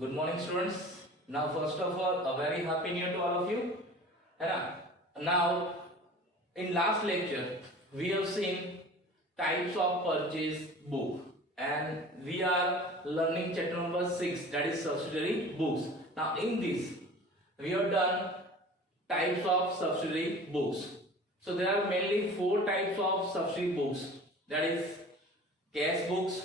Good morning, students. Now, first of all, a very happy new year to all of you. है ना? Now, in last lecture, we have seen types of purchase book, and we are learning chapter number 6, that is subsidiary books. Now, in this, we have done types of subsidiary books. So there are mainly 4 types of subsidiary books. That is cash books,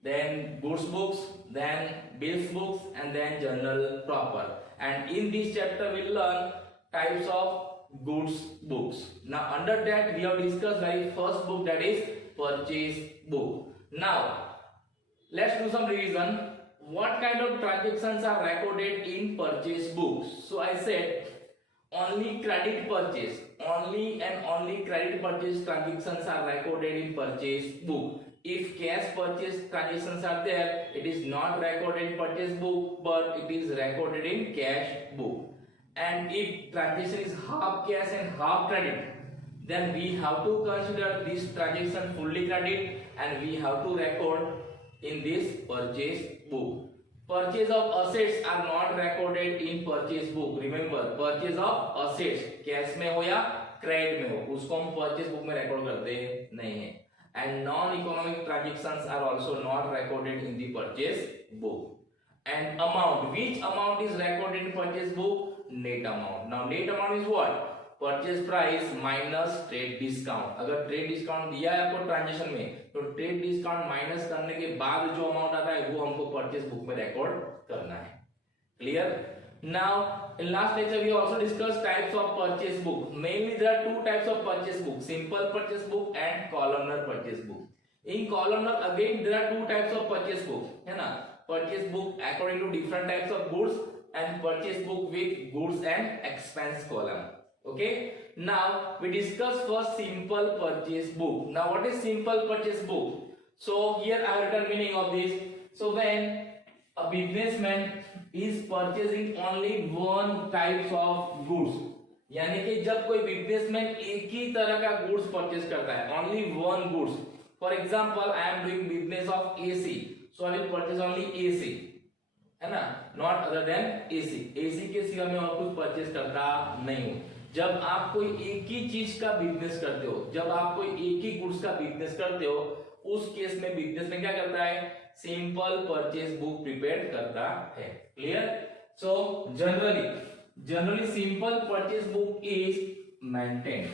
then goods books, then bills books, and then journal proper. And in this chapter we learn types of goods books. Now under that we have discussed the first book, that is purchase book. Now let's do some revision. What kind of transactions are recorded in purchase books? So I said only credit purchase, only and only credit purchase transactions are recorded in purchase book. If cash purchase transactions are there, it is not recorded in purchase book, but it is recorded in cash book. And if transaction is half cash and half credit, then we have to consider this transaction fully credit and we have to record in this purchase book. Purchase of assets are not recorded in purchase book. Remember, purchase of assets cash में हो या credit में हो, उसको हम purchase book में record करते नहीं हैं. And non-economic transactions are also not recorded in the purchase book. And amount, which amount is recorded in purchase book? Net amount. Now net amount is what? Purchase price minus trade discount. अगर trade discount दिया है आपको transaction में, तो trade discount minus करने के बाद जो अमाउंट आता है वो हमको purchase book में रिकॉर्ड करना है. Clear? Now in last lecture we also discussed types of purchase book. Mainly there are 2 types of purchase book: simple purchase book and columnar purchase book. In columnar again there are 2 types of purchase book, है ना? Purchase book according to different types of goods and purchase book with goods and expense column. Okay, now we discuss first simple purchase book. Now what is simple purchase book? So here I have written meaning of this. So when a businessman is purchasing only one types of goods, यानी कि जब कोई businessman एक ही तरह का goods purchase करता है, only one goods. For example, I am doing business of AC, so I will purchase only AC, है ना? Not other than AC. AC के सिवा मैं और कुछ परचेज करता नहीं हूँ. जब आप कोई एक ही चीज का बिजनेस करते हो, जब आप कोई एक ही गुड्स का बिजनेस करते हो, उस केस में बिजनेस में क्या करता है? सिंपल परचेज बुक प्रिपेयर करता है. Clear? So generally simple purchase book is maintained.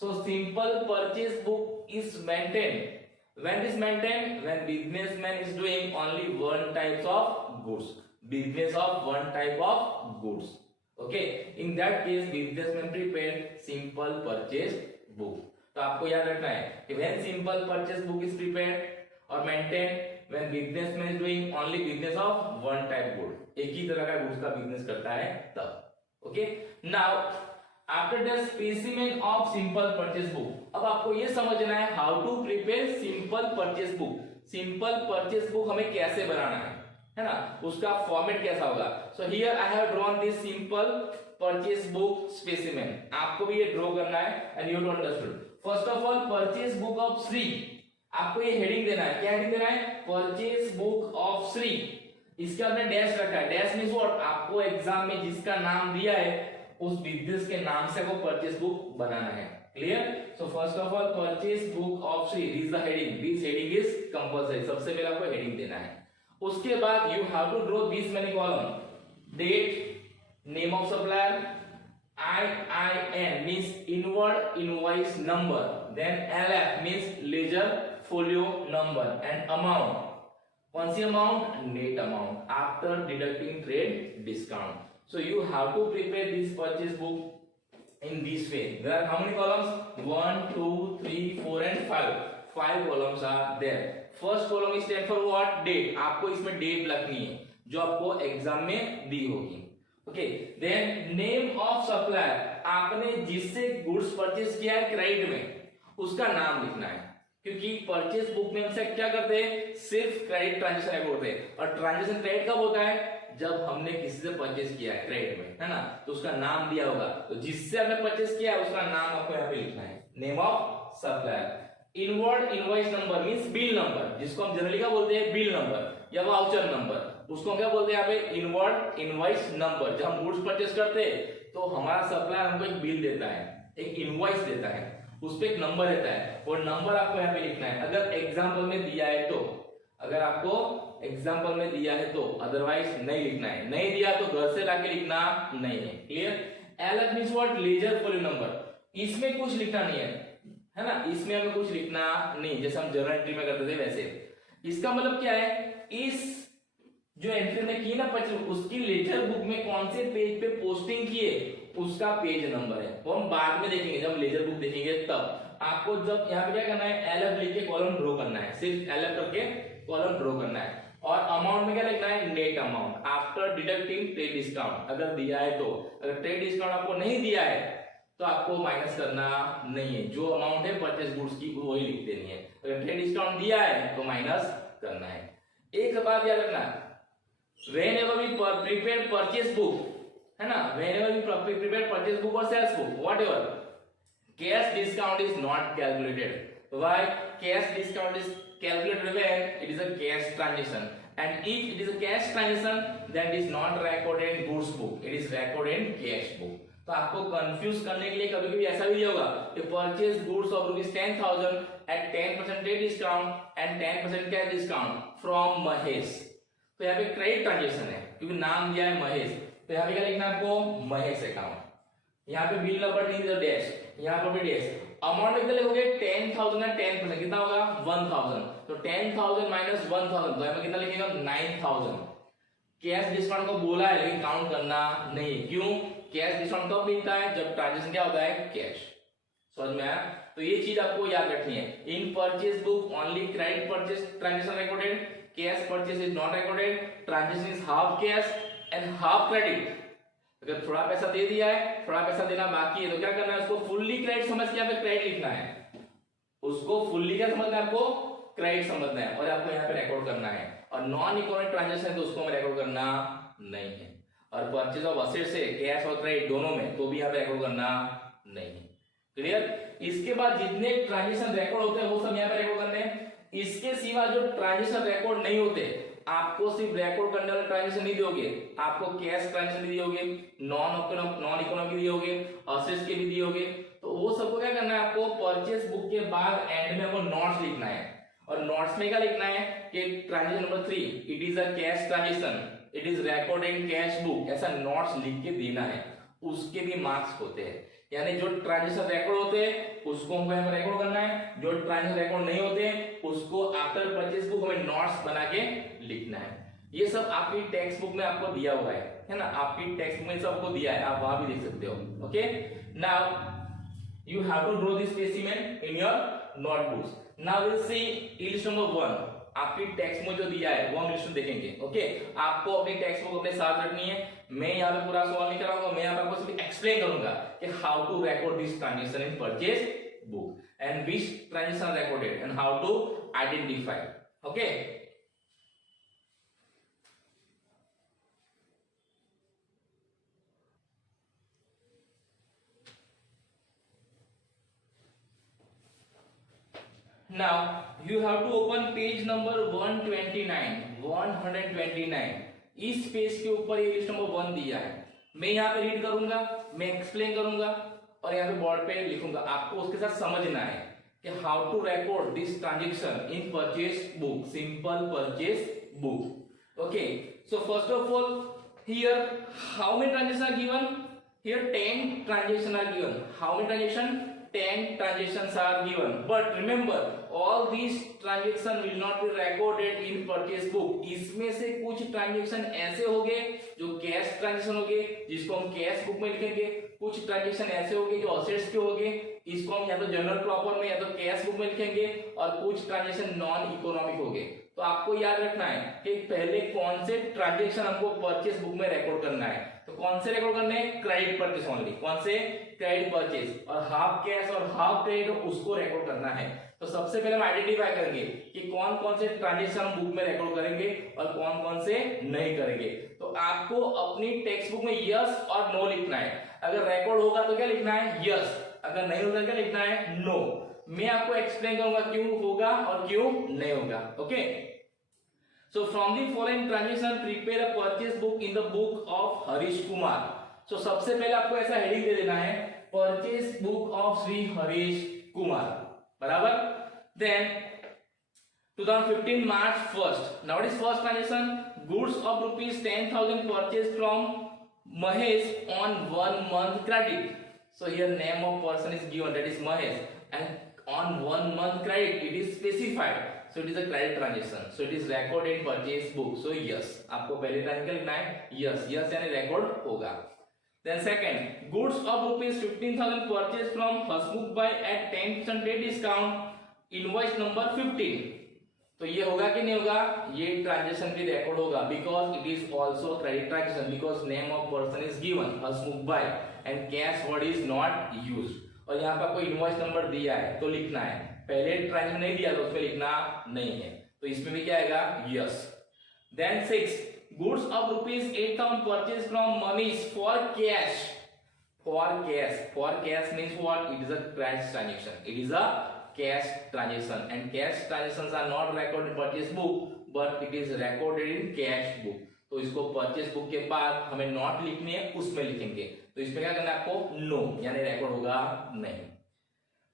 So simple purchase book is maintained when is maintained? When businessman is doing only one types of goods, business of one type of goods. Okay, in that case businessman prepared simple purchase book. तो आपको याद रखना है कि when simple purchase book is prepared or maintained when businessman is doing only business of one type good, एक ही तरह का goods का business करता है तब. Okay, now after the specimen of simple purchase book, अब आपको ये समझना है how to prepare simple purchase book. Simple purchase book हमें कैसे बनाना है ना? उसका फॉर्मेट कैसा होगा? So here I have drawn this simple purchase book specimen. आपको भी ये ड्रॉ करना है and you to understood. First of all, purchase book of Sri. आपको ये हेडिंग देना है. क्या हेडिंग देना है? Purchase book of Sri. इसके हमने डैश रखा है. Dash means what? आपको एग्जाम में जिसका नाम दिया है उस बिजनेस के नाम से वो परचेस बुक बनाना है. Clear? So first of all purchase book of Shri, this the heading. This heading is compulsory. सबसे पहले आपको हेडिंग देना है. उसके बाद you have to draw this many column. Date, name of supplier, IIN means inward invoice number, then LF means ledger folio number, and amount. कौन सी amount? Net amount after deducting trade discount. So you have to prepare this purchase book in this way. There are how many columns? 1, 2, 3, 4 and 5. 5 columns are there. First column is stand for what? Date. आपको इसमें date लिखनी है जो आपको exam में दी होगी. Okay, then name of supplier, आपने जिससे गुड्स परचेज किया है क्रेडिट में उसका नाम लिखना है, क्योंकि परचेज बुक में हम से क्या करते हैं? सिर्फ क्रेडिट ट्रांजैक्शन रिकॉर्ड होते हैं. और ट्रांजैक्शन क्रेडिट कब होता है? जब हमने किसी से परचेज किया है क्रेडिट में, है ना? तो उसका नाम दिया होगा, तो जिससे हमने परचेज किया है उसका नाम आपको यहाँ पे लिखना है. Name of supplier. Inward invoice number means bill number, जिसको हम जनरली क्या बोलते हैं? बिल नंबर या वाउचर नंबर. उसको क्या बोलते हैं यहाँ पे, इनवर्ड इनवॉइस नंबर। जब हम गुड्स परचेस करते हैं तो हमारा सप्लायर हमको एक बिल देता है, एक इनवॉइस देता है, उस पे एक नंबर देता है, वो नंबर आपको यहाँ पे लिखना है। अगर एग्जाम्पल में दिया है तो, अगर आपको एग्जाम्पल में दिया है तो, अदरवाइज नहीं लिखना है। नहीं दिया तो घर से लाके लिखना नहीं है। Clear? LF means what, ledger following number. इसमें कुछ लिखना नहीं है ना, इसमें हमें कुछ लिखना नहीं, जैसे हम जर्नल एंट्री में करते थे वैसे। इसका मतलब क्या है, इस जो एंट्री ने की ना परचेज, उसकी लेजर बुक में कौन से पेज पे पोस्टिंग किए उसका पेज नंबर है। वो हम बाद में देखेंगे, जब लेजर बुक देखेंगे तब। आपको जब यहाँ पे क्या करना है, एलएफ लिख के कॉलम ड्रॉ करना है, सिर्फ एलएफ करके कॉलम ड्रॉ करना है। और अमाउंट में क्या लिखना है, net amount after deducting trade discount. अगर दिया है तो, अगर ट्रेड डिस्काउंट आपको नहीं दिया है तो आपको माइनस करना नहीं है, जो अमाउंट है परचेज गुड्स की वही लिख देनी है। अगर ट्रेड डिस्काउंट दिया है तो माइनस करना है। एक बात याद रखना, whenever we prepare purchase book, है ना, whenever we prepare purchase book or sales book, whatever, cash discount is not calculated. Why? Cash discount is calculated when it is a cash transaction, and if it is a cash transaction, then it is not recorded in goods book, it is recorded in cash book. तो आपको confuse करने के लिए कभी कभी ऐसा भी दिया होगा कि purchase goods of ₹10,000 at 10% trade discount and 10% cash discount from Mahesh. तो यहाँ पे क्रेडिट ट्रांजेक्शन है, क्योंकि नाम दिया है महेश, तो यहाँ पे क्या लिखना है आपको, महेश अकाउंट। यहाँ पे बिल नंबर नहीं दिया डैश, यहाँ पर भी डैश। अमाउंट कितना लिखोगे, 10,000 है 10%, कितना होगा 1,000, तो 10,000 माइनस 1,000, तो यहाँ पे कितना लिखेगा 9,000। कैश डिस्काउंट को बोला है लेकिन काउंट करना नहीं है, क्यों? कैश डिस्काउंट कब मिलता है, जब ट्रांजेक्शन क्या होता है, कैश। समझ में आया? तो ये चीज आपको याद रखनी है। इन purchase book only credit purchase transaction recorded, cash purchase is not recorded, transaction is half cash and half credit. अगर थोड़ा पैसा दे दिया है, थोड़ा पैसा देना बाकी है, तो क्या करना है, उसको फुल्ली क्रेडिट समझ के यहाँ पे क्रेडिट लिखना है, उसको फुल्ली क्या समझना है, आपको क्रेडिट समझना है और आपको यहाँ पे रिकॉर्ड करना है। और नॉन इकोनॉमिक ट्रांजेक्शन है तो उसको हमें रिकॉर्ड करना नहीं है। और परचेज ऑफ असेट्स है, कैश और क्रेडिट दोनों में, तो भी यहाँ पे रिकॉर्ड करना नहीं है। क्लियर? इसके बाद जितने ट्रांजेक्शन रिकॉर्ड होते हैं वो सब यहाँ पे रिकॉर्ड करने हैं। इसके सिवा जो ट्रांजेक्शन रिकॉर्ड नहीं होते, आपको सिर्फ रिकॉर्ड करने वाले ट्रांजेक्शन नहीं दोगे, आपको कैश ट्रांजेक्शन भी दियोगे, नॉन इकोनॉमिक भी दियोगे, असेट्स के भी दियोगे। तो वो सबको क्या करना है, आपको परचेज बुक के बाद एंड में वो नोट्स लिखना है। और नोट्स में क्या लिखना है कि transaction number 3 it is a cash transaction, it is recorded in cash book, ऐसा नोट्स लिख के देना है। उसके भी मार्क्स होते हैं, यानी जो ट्रांजेक्शन रिकॉर्ड होते हैं उसको हमको यहाँ पर रिकॉर्ड करना है, जो ट्रांजेक्शन रिकॉर्ड नहीं होते उसको आफ्टर परचेज बुक हमें नोट्स बना के लिखना है। ये सब आपकी टेक्स्ट बुक में आपको दिया हुआ है ना, आपकी टेक्स्ट बुक में सबको दिया है, आप वहां भी देख सकते हो। Okay, now you have to draw this specimen in your notebooks. Now will see illustration number 1, आपकी टेक्स्ट में जो दिया है वो हम इलस्ट्रेशन देखेंगे। ओके, आपको अपनी टेक्स्ट बुक अपने साथ रखनी है। मैं यहाँ पे पूरा सॉल्व नहीं कराऊंगा, मैं यहाँ पे आपको सिर्फ एक्सप्लेन करूंगा कि how to record this transaction in purchase book and which transaction recorded and how to identify. Okay, now you have to open page number 129। इस पेज के ऊपर ये लिस्ट नंबर 1 दिया है। मैं यहाँ पे रीड करूंगा, मैं एक्सप्लेन करूंगा और यहाँ पे बोर्ड पे लिखूंगा। आपको उसके साथ समझना है कि how to record this transaction in purchase book, simple purchase book. Okay, so first of all here how many transaction are given, here 10 transaction are given. How many transaction, 10 transactions are given, but remember all these transaction will not be recorded in purchase book। इसमें से कुछ transaction ऐसे होंगे जो cash transaction होंगे जिसको हम cash book में लिखेंगे, कुछ ट्रांजेक्शन ऐसे होंगे जो असेट्स के होंगे, इसको हम या तो जनरल प्रॉपर में या तो कैश बुक में लिखेंगे, और कुछ ट्रांजेक्शन नॉन इकोनॉमिक होंगे। तो आपको याद रखना है कि पहले कौन से ट्रांजेक्शन हमको परचेज बुक में रिकॉर्ड करना है। तो कौन से रिकॉर्ड करने हैं, क्रेडिट परचेज ओनली, कौन से, क्रेडिट परचेज, और हाफ कैश और हाफ क्रेडिट उसको रिकॉर्ड करना है। तो सबसे पहले हम आइडेंटिफाई करेंगे कि कौन कौन से ट्रांजेक्शन हम बुक में रिकॉर्ड करेंगे और कौन कौन से नहीं करेंगे। तो आपको अपनी टेक्स्ट बुक में यस और नो लिखना है। अगर रिकॉर्ड होगा तो क्या लिखना है, यस, अगर नहीं होगा क्या लिखना है, नो। मैं आपको एक्सप्लेन करूंगा क्यों होगा और क्यों नहीं होगा। Okay, So from the following transaction prepare a purchase book in the book of Harish Kumar. So सबसे पहले आपको ऐसा हेडिंग दे देना है purchase book of Shri Harish Kumar, बराबर. Then 2015 March 1st. Now what is first transaction? Goods of rupees 10,000 purchased from Mahesh on 1 month credit. So here name of person is given, that is Mahesh, and on 1 month credit it is specified. So it is a credit transaction. So it is recorded in purchase book. So yes, आपको पहले transaction लिखना है yes, yes यानी record होगा. Then second, goods of rupees 15,000 purchased from Hasmukh Bhai at 10% discount, invoice number 15. तो ये होगा कि नहीं होगा, ये ट्रांजेक्शन भी रिकॉर्ड होगा because it is also credit transaction because name of person is given Hasmukh bhai and cash word is not used. और यहाँ पर आपको इनवॉइस नंबर दिया है तो लिखना है, पहले ट्रांजेक्शन नहीं दिया तो उसमें लिखना नहीं है, तो इसमें भी क्या आएगा yes. Then 6, goods of rupees 8,000 purchase from Manish for cash. For cash means what? It is a cash transaction. It is a cash transaction and cash transactions are not recorded in purchase book but it is recorded in cash book. तो इसको purchase book के बाद हमें not लिखनी है, उसमें लिखेंगे. तो इसमें क्या करना है आपको, नो यानी रिकॉर्ड होगा नहीं.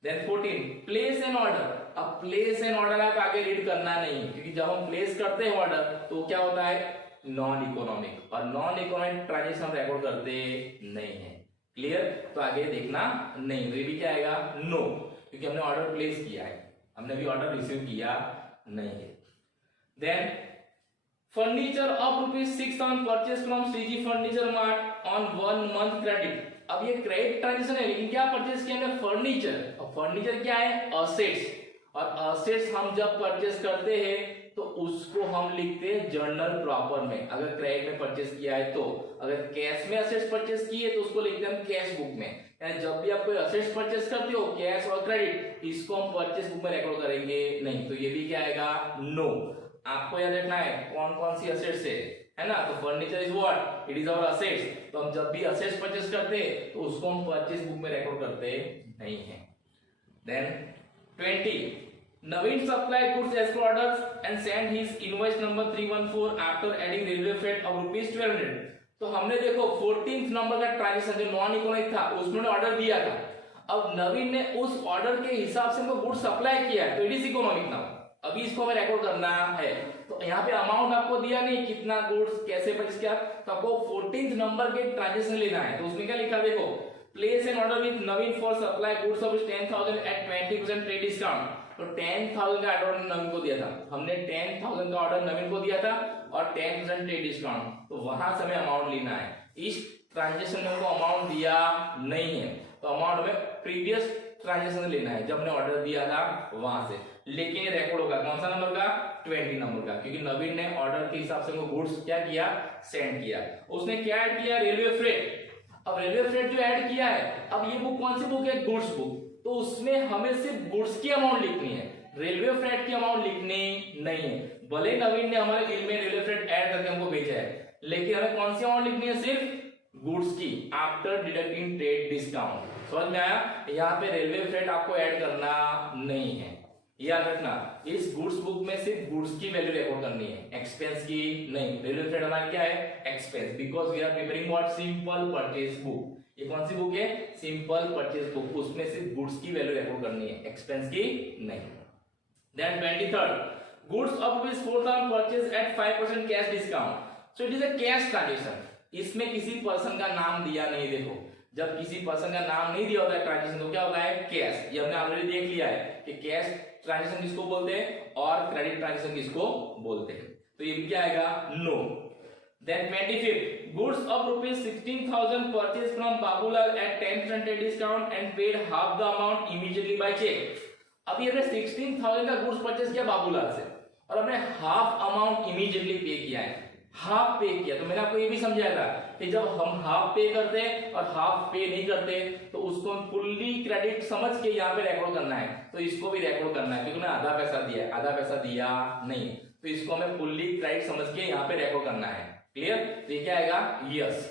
Then 14, place an order. अब प्लेस एन ऑर्डर आप आगे रीड करना नहीं, क्योंकि जब हम प्लेस करते हैं ऑर्डर तो क्या होता है नॉन इकोनॉमिक, और नॉन इकोनॉमिक ट्रांजेक्शन रिकॉर्ड करते नहीं है. क्लियर? तो आगे देखना नहीं, तो ये भी क्या आएगा नो, क्योंकि हमने ऑर्डर प्लेस किया है, हमने भी ऑर्डर रिसीव किया नहीं है. Then furniture of rupees 6,000 purchase from Shreeji furniture mart on 1 month credit. अब ये क्रेडिट ट्रांजेक्शन है, लेकिन क्या परचेज किया हमने फर्नीचर, और फर्नीचर क्या है असेट्स, और असेट्स हम जब परचेज करते हैं तो उसको हम लिखते हैं जर्नल प्रॉपर में. अगर क्रेडिट में परचेज किया है तो, अगर कैश में असेट्स परचेज किए तो उसको लिखते हैं हम कैश बुक में. यानी जब भी आप कोई असेट्स परचेज करते हो कैश और क्रेडिट, इसको हम परचेज बुक में रिकॉर्ड करेंगे नहीं. तो ये भी क्या आएगा नो. आपको याद रखना है कौन कौन सी असेट्स है ना. तो furniture is what, it is our assets. तो हम जब भी असेट्स परचेज करते हैं तो उसको हम परचेज बुक में रिकॉर्ड करते नहीं है. Then 20, Naveen supplied goods as per orders and sent his invoice number 314 after adding railway freight of rupees 1200. तो हमने देखो 14th नंबर का ट्रांजेक्शन जो नॉन इकोनॉमिक था उसमें ऑर्डर दिया था. अब नवीन ने उस ऑर्डर के हिसाब से हमको गुड्स सप्लाई किया है तो इट इज इकोनॉमिक नाउ. अभी इसको हमें रिकॉर्ड करना है. तो यहाँ पे अमाउंट आपको दिया नहीं, कितना गुड्स कैसे परचेज किया, तो आपको 14th नंबर के ट्रांजेक्शन लेना है. तो उसमें क्या लिखा देखो, place an order with Naveen for supply goods of 10,000 at 20% trade discount. तो 10,000 का ऑर्डर नवीन को दिया था, हमने 10,000 का ऑर्डर नवीन को दिया था और 10% ट्रेड डिस्काउंट. तो वहां से हमें अमाउंट लेना है. इस ट्रांजेक्शन में हमको अमाउंट दिया नहीं है तो अमाउंट हमें प्रीवियस ट्रांजेक्शन लेना है जब हमने ऑर्डर दिया था वहां से. लेकिन ये रिकॉर्ड होगा कौन सा नंबर का, 20 नंबर का, क्योंकि नवीन ने ऑर्डर के हिसाब से हमको गुड्स क्या किया, सेंड किया. उसने क्या ऐड किया, रेलवे फ्रेट. अब रेलवे फ्रेट जो ऐड किया है, अब ये बुक कौन सी बुक है, गुड्स बुक. तो उसमें हमें सिर्फ गुड्स की अमाउंट लिखनी है, रेलवे फ्रेट की अमाउंट लिखनी नहीं है. भले नवीन ने हमारे बिल में रेलवे फ्रेट ऐड करके हमको भेजा है, लेकिन हमें कौन सी अमाउंट लिखनी है, सिर्फ गुड्स की आफ्टर डिडक्टिंग ट्रेड डिस्काउंट. समझ में आया? यहाँ पे रेलवे फ्रेट आपको ऐड करना नहीं है. याद रखना इस गुड्स बुक में सिर्फ गुड्स की वैल्यू रिकॉर्ड करनी है, एक्सपेंस की नहीं. रेलवे फ्रेट हमारी क्या है, expense, because we are preparing what, simple purchase book. ये कौन सी बुक है, सिंपल परचेज बुक. उसमें सिर्फ गुड्स की वैल्यू रिकॉर्ड करनी है, एक्सपेंस की नहीं. Then 23rd, goods of rupees 4,000 purchase at 5% cash discount. So it is a cash transaction. इसमें किसी पर्सन का नाम दिया नहीं. देखो जब किसी पर्सन का नाम नहीं दिया होता है ट्रांजेक्शन तो क्या होता है, कैश. ये हमने ऑलरेडी देख लिया है कि कैश ट्रांजेक्शन किसको बोलते हैं और क्रेडिट ट्रांजेक्शन किसको बोलते हैं. तो ये भी क्या आएगा, no. Then 25th, goods of rupees 16,000 purchased from Babulal at 10% discount and paid half the amount immediately by check. अब ये हमने 16,000 का गुड्स परचेज किया बाबूलाल से और हमने हाफ अमाउंट इमीडिएटली पे किया है, हाफ पे किया. तो मैंने आपको ये भी समझाया था कि जब हम हाफ पे करते हैं और हाफ पे नहीं करते तो उसको हम फुल्ली क्रेडिट समझ के यहाँ पे रिकॉर्ड करना है. तो इसको भी रिकॉर्ड करना है क्योंकि मैंने आधा पैसा दिया है, आधा पैसा दिया नहीं. तो इसको हमें फुल्ली क्रेडिट समझ के यहाँ पे रिकॉर्ड करना है. क्लियर? तो ये क्या आएगा, yes.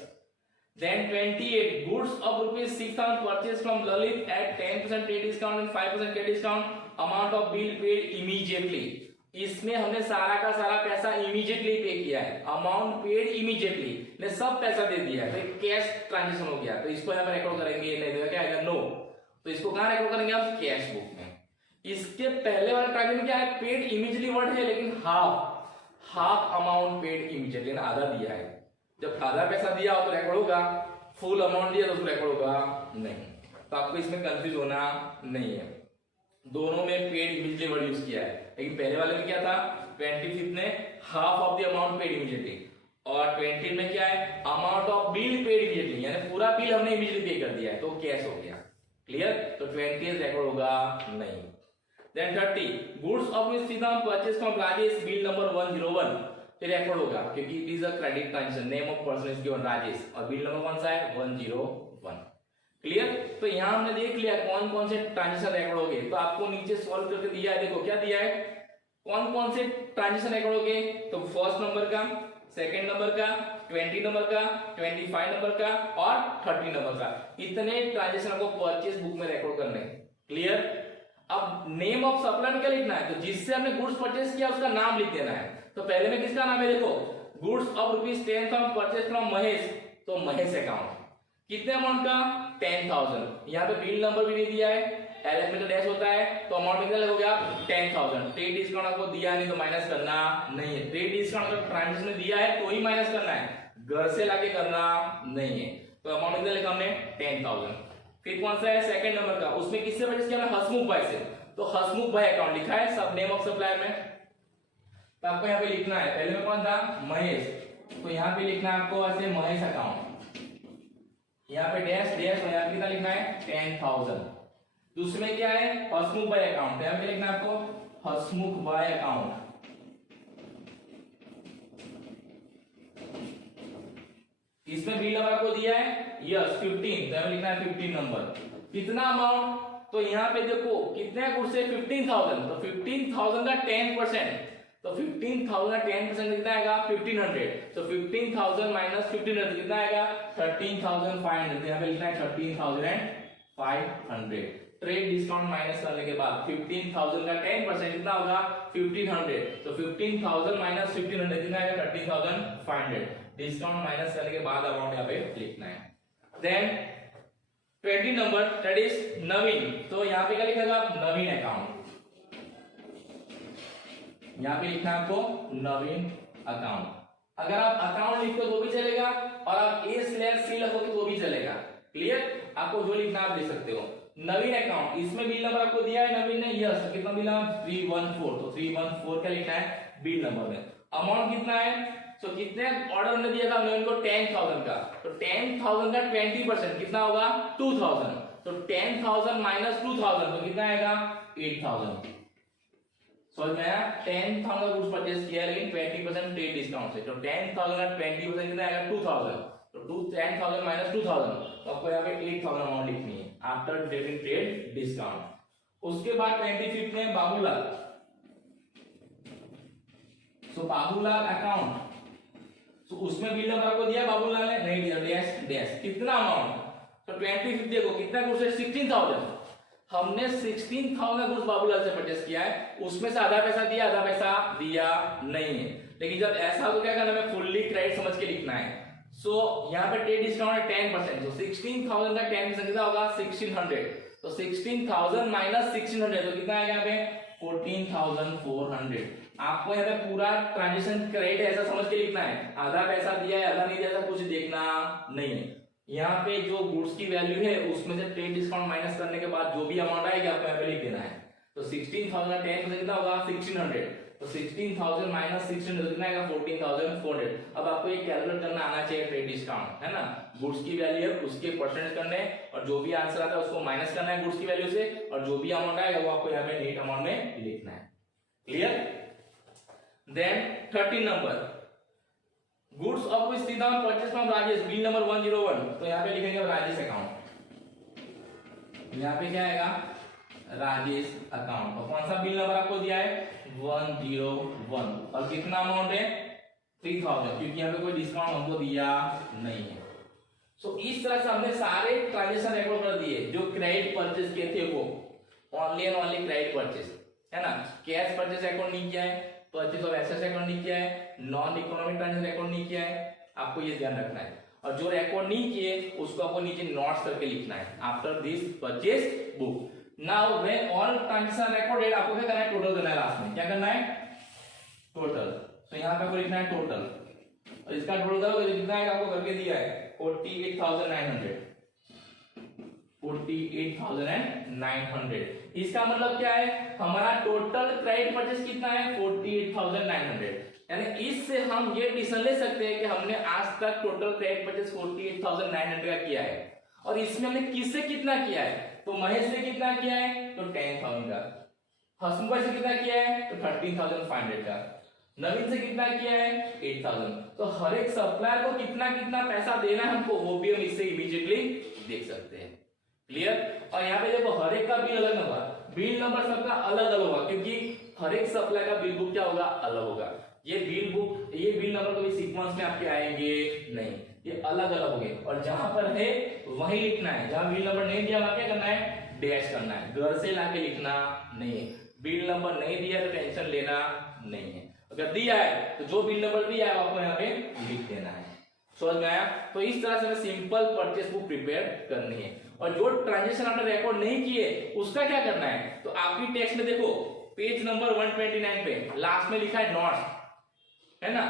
Then 28, goods of rupees 6,000 purchased from Lalit at 10% trade discount and 5% trade discount, amount of bill paid immediately. इसमें हमने सारा का सारा पैसा इमीडिएटली पे किया है, अमाउंट पेड इमीडिएटली ने सब पैसा दे दिया है, तो कैश ट्रांजेक्शन हो गया। तो इसको यहाँ पे रिकॉर्ड करेंगे, नहीं देगा क्या आएगा नो। तो इसको कहाँ रिकॉर्ड करेंगे आप, कैश बुक में। इसके पहले वाला ट्रांजेक्शन क्या है, पेड इमीडिएटली वर्ड है, लेकिन हाफ अमाउंट पेड इमीडिएटली, आधा दिया है। जब आधा पैसा दिया हो तो रिकॉर्ड होगा, फुल अमाउंट दिया तो उसको रिकॉर्ड होगा नहीं। तो आपको इसमें कंफ्यूज होना नहीं है, दोनों में पेड इमीडिएटली वर्ड यूज किया है। लेकिन पहले वाले में क्या था, 25th ने half of the amount paid immediately, और 20 में क्या है, amount of bill paid immediately, यानी पूरा बिल हमने इमीडिएटली पे कर दिया है, तो कैश हो गया। क्लियर, तो 20 रिकॉर्ड होगा नहीं। देन 30 गुड्स ऑफ विच सीधा purchase from Rajesh, bill number 101 फिर रिकॉर्ड होगा, क्योंकि it is a credit transaction, name of person is given Rajesh, और बिल नंबर कौन सा है 101। क्लियर, तो यहां हमने देख लिया कौन कौन से ट्रांजैक्शन रिकॉर्ड हो गए। तो आपको नीचे सॉल्व करके दिया है, देखो क्या दिया है, कौन कौन से ट्रांजैक्शन रिकॉर्ड हो गए। तो फर्स्ट नंबर का, सेकंड नंबर का, 20 नंबर का, 25 नंबर का और 30 नंबर का, इतने ट्रांजैक्शन को परचेज बुक में रिकॉर्ड करने। क्लियर, अब नेम ऑफ सप्लायर में क्या लिखना है, तो जिससे हमने गुड्स परचेज किया उसका नाम लिख देना है। तो पहले में किसका नाम है, देखो goods of ₹10 from purchase from Mahesh, तो महेश अकाउंट, कितने अमाउंट का 10,000। यहाँ पे बिल नंबर भी नहीं दिया है, एलएफ में तो डैश होता है, तो अमाउंट कितना लगेगा 10,000। ट्रेड डिस्काउंट आपको दिया नहीं तो माइनस करना नहीं है, ट्रेड डिस्काउंट अगर ट्रांजैक्शन दिया है तो ही माइनस करना है, घर से लाके करना नहीं है। तो अमाउंट कितना लिखा हमने 10,000। फिर कौन सा है सेकंड नंबर का, उसमें किससे परचेज किया हमने, हसमुख भाई से, तो हसमुख भाई अकाउंट लिखा है, सब नेम ऑफ सप्लायर में। तो आपको यहाँ पे लिखना है, पहले में कौन था महेश, तो यहाँ पे लिखना है आपको ऐसे महेश अकाउंट, यहाँ पे डैश डैश, और यहाँ पे कितना लिखना है 10,000। दूसरे में क्या है हसमुख भाई अकाउंट, यहाँ पे लिखना है आपको हसमुख भाई अकाउंट। इसमें बिल नंबर आपको दिया है यस 15, तो यहाँ लिखना है 15 नंबर। कितना अमाउंट, तो यहाँ पे देखो कितने गुड्स से 15,000, तो 15,000 का 10%, तो 15,000 का 10% कितना आएगा 1500, तो 15,000 माइनस 1500 कितना आएगा 13,500, यहाँ पे लिखना है 13,500। ट्रेड डिस्काउंट माइनस करने के बाद 15,000 का 10% कितना होगा 1500, तो 15,000 माइनस 1500 कितना आएगा 13,500। डिस्काउंट माइनस करने के बाद अमाउंट यहाँ पे लिखना है। देन 20 नंबर दैट इज नवीन, तो यहाँ पे क्या लिखेगा नवीन अकाउंट, यहाँ पे लिखना है आपको नवीन अकाउंट। अगर आप अकाउंट लिखते हो तो भी चलेगा, और आप A/C लिखोगे तो भी चलेगा। क्लियर, आपको जो लिखना आप लिख सकते हो। नवीन अकाउंट, इसमें बिल नंबर आपको दिया है नवीन ने यस, कितना बिल नंबर 314, तो 314 क्या लिखना है बिल नंबर में। अमाउंट कितना है, तो कितने ऑर्डर हमने दिया था नवीन को 10,000 का, तो 10,000 का 20% कितना होगा 2,000, तो 10,000 माइनस 2,000 तो कितना आएगा 8,000। समझ में आया, 10,000 का गुड्स परचेज किया लेकिन 20% ट्रेड डिस्काउंट से, तो 10,000 का 20% कितना आएगा 2,000, तो 10,000 माइनस 2,000, तो आपको यहाँ पे 8,000 अमाउंट लिखनी है आफ्टर डिडक्टिंग ट्रेड डिस्काउंट। उसके बाद 25 में बाबूलाल, तो बाबूलाल अकाउंट, तो उसमें बिल नंबर आपको दिया बाबूलाल ने नहीं दिया, डैश डैश, कितना अमाउंट, तो 25 देखो कितना गुड्स है 16,000, हमने 16,000 गुड्स बाबूलाल से परचेस किया है, उसमें से आधा पैसा दिया नहीं है। लेकिन जब ऐसा हो तो क्या करना है, फुल्ली क्रेडिट समझ के लिखना है। सो यहाँ पे ट्रेड डिस्काउंट है 10%, तो 16,000 का 10% कितना होगा 1,600, तो 16,000 माइनस 1,600 तो कितना आएगा यहाँ पे 14,400। आपको यहाँ पे पूरा ट्रांजेक्शन क्रेडिट ऐसा समझ के लिखना है, आधा पैसा दिया है आधा नहीं दिया, कुछ देखना नहीं है। यहाँ पे जो गुड्स की वैल्यू है उसमें से ट्रेड डिस्काउंट माइनस करने के बाद जो भी अमाउंट आएगा आपको यहाँ पे लिख देना है। तो 16,000 10% कितना होगा 1,600, तो 16,000 माइनस 1,600 कितना आएगा 14,400। अब आपको ये कैलकुलेट करना आना चाहिए ट्रेड डिस्काउंट, है ना, गुड्स की वैल्यू है उसके परसेंटेज करने, और जो भी आंसर आता है उसको माइनस करना है गुड्स की वैल्यू से, और जो भी अमाउंट आएगा वो आपको यहाँ पे नेट अमाउंट में लिखना है। Clear. Then 13 number goods of which सीधा purchase from Rajesh, bill number 101, तो यहाँ पे लिखेंगे राजेश अकाउंट, यहाँ पे क्या आएगा राजेश अकाउंट, और कौन सा बिल नंबर आपको दिया है 101, और कितना अमाउंट है 3,000, क्योंकि यहाँ पे कोई डिस्काउंट हमको दिया नहीं है। सो इस तरह से हमने सारे ट्रांजेक्शन रिकॉर्ड कर दिए जो क्रेडिट परचेज किए थे, वो only and only credit purchase, है ना। कैश परचेस रिकॉर्ड नहीं किया है, परचेस ऑफ एसेट्स रिकॉर्ड नहीं किया है, नॉन इकोनॉमिक ट्रांजैक्शन रिकॉर्ड नहीं किया है, आपको ये ध्यान रखना है। और जो रिकॉर्ड नहीं किए उसको आपको नीचे नोट्स करके लिखना है after this purchase book. Now when all transaction recorded, आपको क्या करना है, टोटल करना है लास्ट में। क्या करना है, टोटल। तो यहाँ पे आपको लिखना है टोटल, और इसका टोटल करोगे कितना है, आपको करके दिया है 48,900। 48,900। इसका मतलब क्या है, हमारा टोटल क्रेडिट परचेस कितना है, 48,900। यानी इससे हम ये डिसीजन ले सकते हैं कि हमने आज तक टोटल क्रेडिट परचेस 48,900 का किया है, और इसमें हमने किससे कितना किया है, तो महेश से कितना किया है, तो 10,000 का, हसमुख से कितना किया है, तो 13,500 का, नवीन से कितना किया है, 8,000। तो हर एक सप्लायर को कितना कितना पैसा देना है हमको, वो भी हम इससे इमीडिएटली देख सकते हैं। क्लियर। और यहाँ पे देखो हर एक का बिल अलग होगा, बिल नंबर सबका अलग अलग होगा, क्योंकि हर एक सप्लाई का बिल बुक क्या होगा, अलग होगा। ये बिल बुक, ये बिल नंबर कभी सीक्वेंस में आपके आएंगे नहीं, ये अलग अलग होंगे। और जहां पर है वही लिखना है, जहां बिल नंबर नहीं दिया वहां क्या करना है, डैश करना है, घर से लाके लिखना नहीं है। बिल नंबर नहीं दिया तो टेंशन लेना नहीं है, अगर दिया है तो जो बिल नंबर दिया है आपको यहाँ पे लिख देना है। समझ में आया। तो इस तरह से हमें सिंपल परचेस बुक प्रिपेयर करनी है। और जो ट्रांजैक्शन आपने रिकॉर्ड नहीं किए उसका क्या करना है, तो आपकी टेक्स्ट में देखो पेज नंबर 129 पे लास्ट में लिखा है नोट्स, है ना,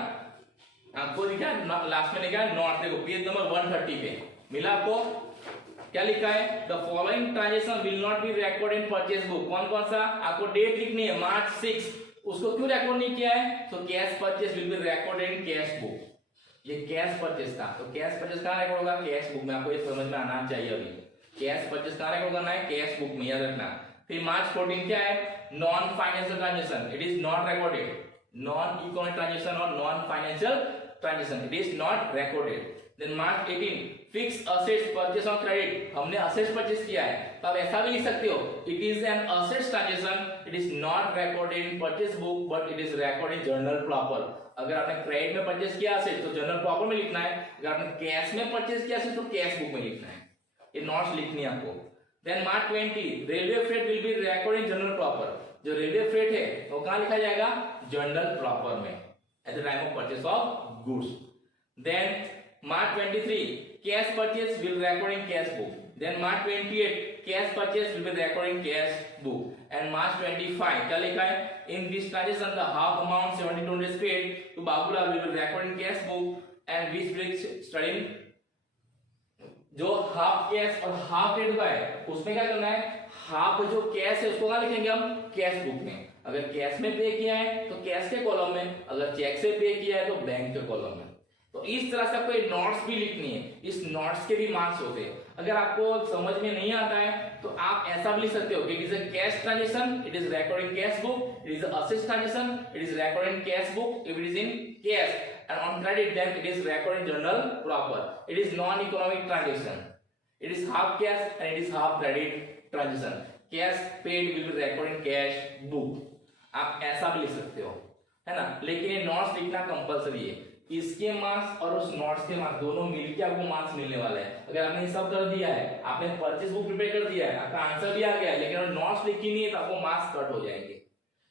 आपको लिखा है लास्ट में लिखा है नोट्स। देखो पेज नंबर 130 पे मिला आपको, क्या लिखा है, the following transaction will not be record in purchase book. कौन कौन सा, आपको डेट लिखनी है March 6, उसको क्यों रिकॉर्ड नहीं किया है, तो cash purchase will be recorded in cash book. ये कैश परचेस था, तो कैश परचेस कहां रिकॉर्ड होगा, कैश बुक में। आपको ये समझ में आना चाहिए। अभी कैश परचेस कहां रिकॉर्ड करना है, कैश बुक में, याद रखना। फिर March 14 क्या है, non financial transaction, it is not recorded. Non economic transaction और non financial transaction, it is not recorded. Then March 18 fix assets purchase on credit, हमने असेट्स परचेस किया है, तो आप ऐसा भी लिख सकते हो, it is an assets transaction, it is not recorded in purchase book but it is recorded in journal proper. अगर आपने क्रेडिट में परचेस किया असेट तो जर्नल प्रॉपर में लिखना है, अगर आपने कैश में परचेस किया असेट तो कैश बुक में लिखना है। ये नोट्स लिखनी है आपको। Then March 20 railway freight will be recorded in journal proper. जो रेलवे फ्रेट है वो कहां लिखा जाएगा, जर्नल प्रॉपर में, at the time of purchase of goods. Then March 23 cash purchase will record in cash book. Then March 28 cash purchase will be record in cash book. And March 25 क्या लिखा है, in this transaction the half amount 7200 paid to Babulal will be record in cash book and which will study जो half cash और half paid का है उसमें क्या करना है, हाफ जो कैश है उसको कहां लिखेंगे हम, कैश बुक में। अगर कैश में पे किया है तो कैश के कॉलम में, अगर चेक से पे किया है तो बैंक के कॉलम में। तो इस तरह से आपको नोट्स भी लिखनी है, इस नोट्स के भी मार्क्स होते हैं। अगर आपको समझ में नहीं आता है तो आप ऐसा भी लिख सकते हो कि it is a cash transaction, it is record in cash book, it is a assets transaction, it is record in cash book if it is in cash, and on credit then it is record in journal proper. It is non economic transaction, it is half cash and it is half credit transaction. Cash paid will be record in cash book. आप ऐसा भी लिख सकते हो, है ना। लेकिन ये नोट्स लिखना कंपलसरी है, इसके मार्क्स और उस नोट्स के मार्क्स दोनों मिलकर आपको मार्क्स मिलने वाले हैं। अगर आपने सब कर दिया है, आपने परचेस बुक प्रिपेयर कर दिया है, आपका आंसर भी आ गया है, लेकिन अगर नोट्स लिखी नहीं है तो आपको मार्क्स कट हो जाएंगे।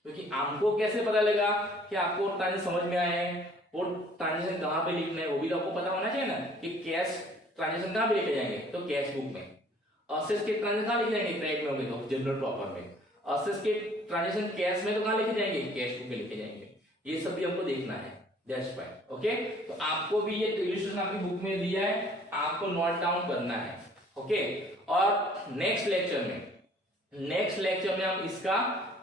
क्योंकि आपको कैसे पता लगा कि आपको ट्रांजैक्शन समझ में आया है, वो ट्रांजैक्शन कहां पे लिखना है वो भी तो आपको पता होना चाहिए ना, कि कैश ट्रांजैक्शन कहां पे लिखे जाएंगे, तो कैश बुक में। असेट्स के ट्रांजैक्शन कहां लिखे जाएंगे, क्रेडिट में होंगे तो जनरल प्रॉपर में। असेट्स के ट्रांजैक्शन कैश में तो कहां लिखे जाएंगे, कैश बुक में लिखे जाएंगे। ये सब भी हमको देखना है, दैट्स फाइन। ओके, तो आपको भी ये इलस्ट्रेशन आपकी बुक में दिया है, आपको नोट डाउन करना है। ओके, और नेक्स्ट लेक्चर में हम इसका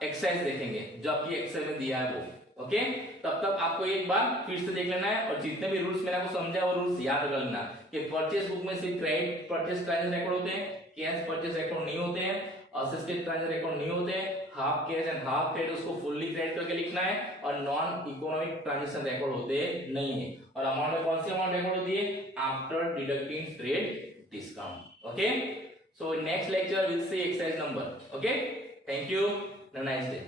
एक्सरसाइज देखेंगे जो आपकी एक्सरसाइज में दिया है वो। ओके, तब तक आपको एक बार फिर से देख लेना है, और जितने भी रूल्स मैंने आपको समझा वो रूल्स याद कर लेना कि परचेस बुक में सिर्फ क्रेडिट परचेस ट्रांजैक्शन रिकॉर्ड होते हैं, कैश परचेस रिकॉर्ड नहीं होते हैं, असेट्स के ट्रांजैक्शन रिकॉर्ड नहीं होते हैं, half cash and half credit उसको फुल्ली क्रेडिट करके लिखना है, और नॉन इकोनॉमिक ट्रांजैक्शन रिकॉर्ड होते नहीं है। और अमाउंट में कौन सी अमाउंट रिकॉर्ड होती है, after deducting trade discount. Okay, so next lecture will see exercise number. Okay, thank you, have a nice day.